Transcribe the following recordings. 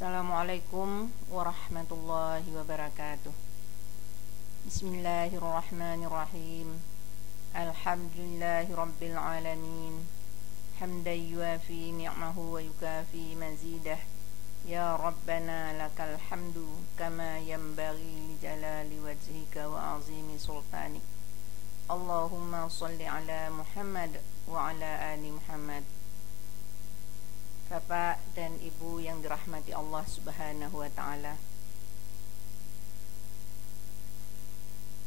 Assalamualaikum warahmatullahi wabarakatuh. Bismillahirrahmanirrahim. Alhamdulillahi rabbil alamin. Hamdan yuafi ni'mahu wa yukafi mazidah. Ya Rabbana lakal hamdu kama yanbaghi li jalali wajhika wa azimi sultanik. Allahumma salli ala Muhammad wa ala ali Muhammad. Bapak dan Ibu yang dirahmati Allah Subhanahu wa ta'ala,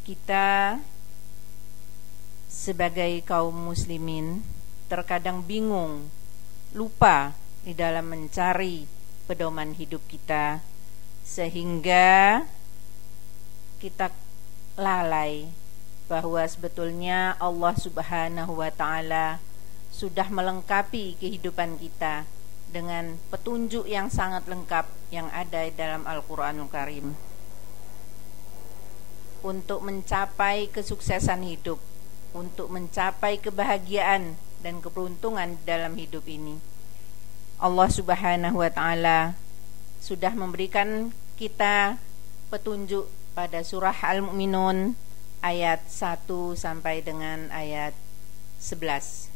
kita sebagai kaum muslimin terkadang bingung, lupa di dalam mencari pedoman hidup kita, sehingga kita lalai bahwa sebetulnya Allah Subhanahu wa ta'ala sudah melengkapi kehidupan kita dengan petunjuk yang sangat lengkap yang ada dalam Al-Quranul Karim untuk mencapai kesuksesan hidup, untuk mencapai kebahagiaan dan keberuntungan dalam hidup ini. Allah Subhanahu wa ta'ala sudah memberikan kita petunjuk pada surah Al-Mu'minun ayat 1 sampai dengan ayat 11.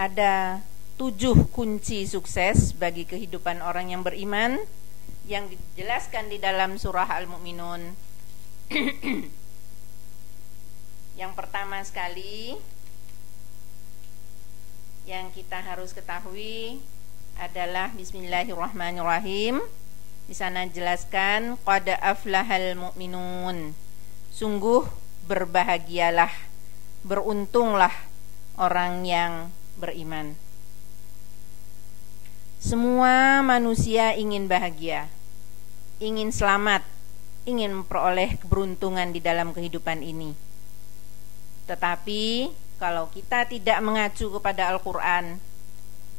Ada 7 kunci sukses bagi kehidupan orang yang beriman yang dijelaskan di dalam surah Al-Mu'minun. Yang pertama sekali yang kita harus ketahui adalah Bismillahirrahmanirrahim. Di sana jelaskan qad aflahal mu'minun. Sungguh berbahagialah, beruntunglah orang yang beriman. Semua manusia ingin bahagia, ingin selamat, ingin memperoleh keberuntungan di dalam kehidupan ini. Tetapi kalau kita tidak mengacu kepada Al-Quran,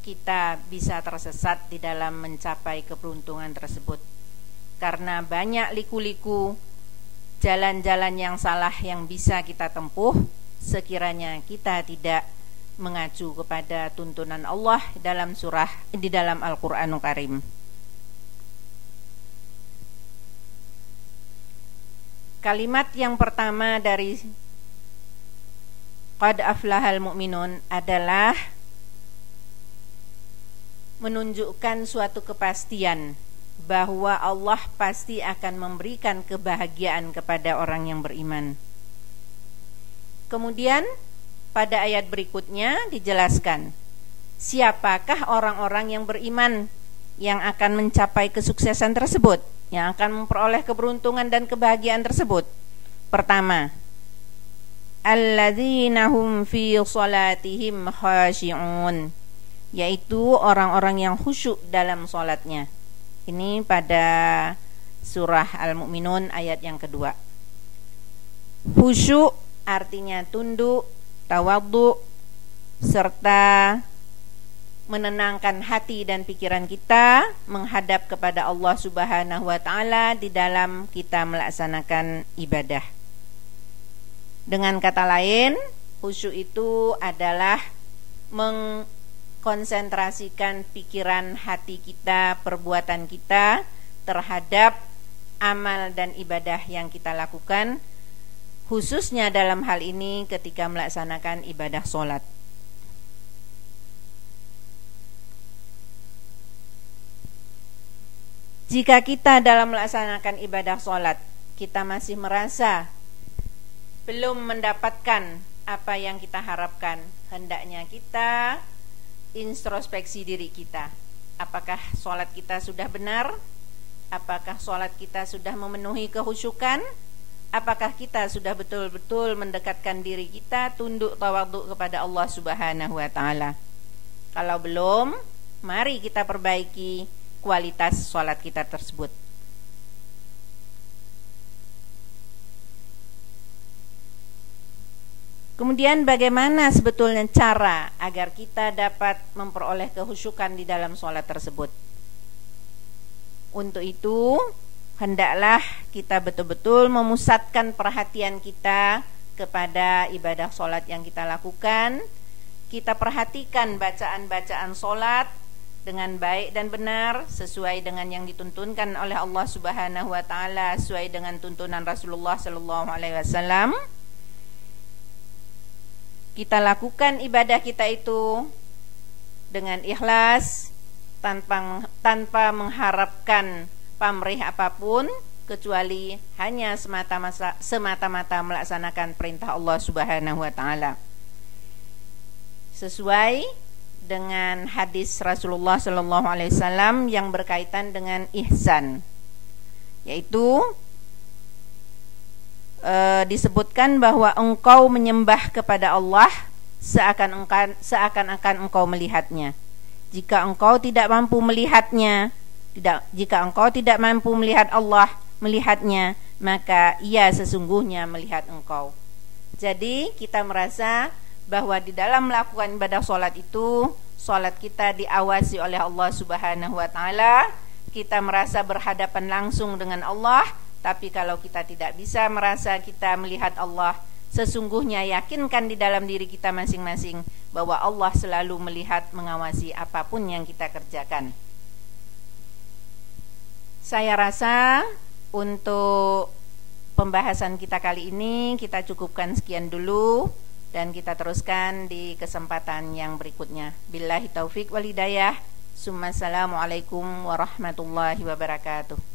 kita bisa tersesat di dalam mencapai keberuntungan tersebut. Karena banyak liku-liku, jalan-jalan yang salah yang bisa kita tempuh sekiranya kita tidak mengacu kepada tuntunan Allah dalam surah di dalam Al-Qur'anul Karim. Kalimat yang pertama dari qad aflahal mu'minun adalah menunjukkan suatu kepastian bahwa Allah pasti akan memberikan kebahagiaan kepada orang yang beriman. Kemudian pada ayat berikutnya dijelaskan siapakah orang-orang yang beriman yang akan mencapai kesuksesan tersebut, yang akan memperoleh keberuntungan dan kebahagiaan tersebut. Pertama, alladzina hum fi shalatihim khashi'un, yaitu orang-orang yang khusyuk dalam salatnya. Ini pada surah Al-Mu'minun ayat yang kedua. Khusyuk artinya tunduk, tawadhu, serta menenangkan hati dan pikiran kita menghadap kepada Allah Subhanahu wa ta'ala di dalam kita melaksanakan ibadah. Dengan kata lain, khusyuk itu adalah mengkonsentrasikan pikiran hati kita, perbuatan kita terhadap amal dan ibadah yang kita lakukan, khususnya dalam hal ini ketika melaksanakan ibadah sholat. Jika kita dalam melaksanakan ibadah sholat kita masih merasa belum mendapatkan apa yang kita harapkan, hendaknya kita introspeksi diri kita. Apakah sholat kita sudah benar? Apakah sholat kita sudah memenuhi kehusyukan? Apakah kita sudah betul-betul mendekatkan diri kita tunduk tawadhu kepada Allah Subhanahu wa ta'ala? Kalau belum, mari kita perbaiki kualitas sholat kita tersebut. Kemudian bagaimana sebetulnya cara agar kita dapat memperoleh kehusyukan di dalam sholat tersebut? Untuk itu hendaklah kita betul-betul memusatkan perhatian kita kepada ibadah sholat yang kita lakukan. Kita perhatikan bacaan-bacaan sholat dengan baik dan benar, sesuai dengan yang dituntunkan oleh Allah Subhanahu wa taala, sesuai dengan tuntunan Rasulullah sallallahu alaihi wasallam. Kita lakukan ibadah kita itu dengan ikhlas, tanpa mengharapkan pamrih apapun, kecuali hanya semata-mata melaksanakan perintah Allah Subhanahu wa taala. Sesuai dengan hadis Rasulullah sallallahu alaihi wasallam yang berkaitan dengan ihsan, yaitu disebutkan bahwa engkau menyembah kepada Allah seakan-akan engkau melihatnya. Jika engkau tidak mampu melihatnya, jika engkau tidak mampu melihat Allah melihatnya, maka ia sesungguhnya melihat engkau. Jadi kita merasa bahwa di dalam melakukan ibadah sholat itu, sholat kita diawasi oleh Allah Subhanahu wa taala. Kita merasa berhadapan langsung dengan Allah. Tapi kalau kita tidak bisa merasa kita melihat Allah, sesungguhnya yakinkan di dalam diri kita masing-masing bahwa Allah selalu melihat, mengawasi apapun yang kita kerjakan. Saya rasa untuk pembahasan kita kali ini kita cukupkan sekian dulu, dan kita teruskan di kesempatan yang berikutnya. Billahi taufik wal hidayah. Assalamualaikum warahmatullahi wabarakatuh.